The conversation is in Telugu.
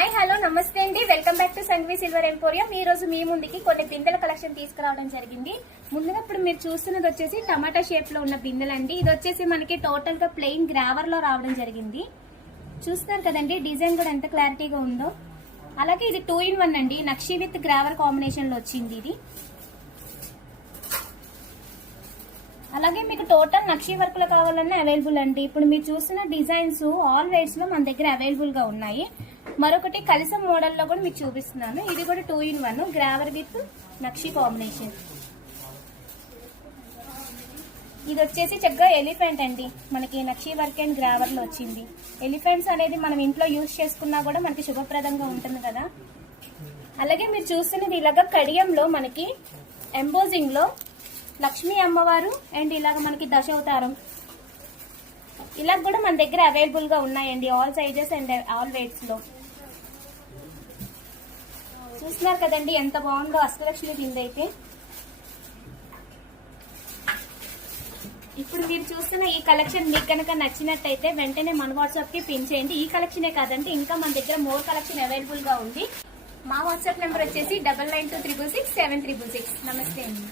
హాయ్ హలో నమస్తే అండి, welcome back to Sanghavi silver emporium. ఈ రోజు మీ ముందుకి కొన్ని బిందెల కలెక్షన్ తీసుకురావడం జరిగింది. ముందుగా ఇప్పుడు మీరు చూస్తున్నది వచ్చేసి టమాటా షేప్ లో ఉన్న బిందెలు అండి. ఇది వచ్చేసి మనకి టోటల్ గా ప్లెయిన్ గ్రావర్ లో రావడం జరిగింది. చూస్తున్నారు కదండి, డిజైన్ కూడా ఎంత క్లారిటీగా ఉందో. అలాగే ఇది 2 in 1 అండి, నక్షి విత్ గ్రావర్ కాంబినేషన్ లో వచ్చింది ఇది. అలాగే మీకు టోటల్ నక్షి వర్క్ లో కావాలన్నా అవైలబుల్ అండి. ఇప్పుడు మీరు చూసిన డిజైన్స్ ఆల్ వెయిట్స్ లో మన దగ్గర అవైలబుల్ గా ఉన్నాయి. మరొకటి కలిసం మోడల్ లో కూడా మీకు చూపిస్తున్నాను. ఇది కూడా 2 in 1 Grauer with nakshi combination. ఇది వచ్చేసి చక్కగా ఎలిఫెంట్ అండి, మనకి నక్షి వర్క్ అండ్ గ్రావర్ లో వచ్చింది. ఎలిఫెంట్స్ అనేది మనం ఇంట్లో యూజ్ చేసుకున్నా కూడా మనకి శుభప్రదంగా ఉంటుంది కదా. అలాగే మీరు చూస్తున్నది ఇలాగా కడియంలో మనకి ఎంబోజింగ్ లో లక్ష్మీ అమ్మవారు అండ్ ఇలాగ మనకి దశావతారం ఇలా కూడా మన దగ్గర అవైలబుల్ గా ఉన్నాయండి, all sizes and all weights లో. చూస్తున్నారు కదండి ఎంత బాగుందో అష్టలక్ష్మి బిందె అయితే. ఇప్పుడు మీరు చూస్తున్న ఈ కలెక్షన్ మీకు కనుక నచ్చినట్టయితే వెంటనే మన వాట్సాప్ కి పిన్ చేయండి. ఈ కలెక్షనే కాదండి, ఇంకా మన దగ్గర మోర్ కలెక్షన్ అవైలబుల్ గా ఉంది. మా వాట్సాప్ నెంబర్ వచ్చేసి 9923667366. నమస్తే అండి.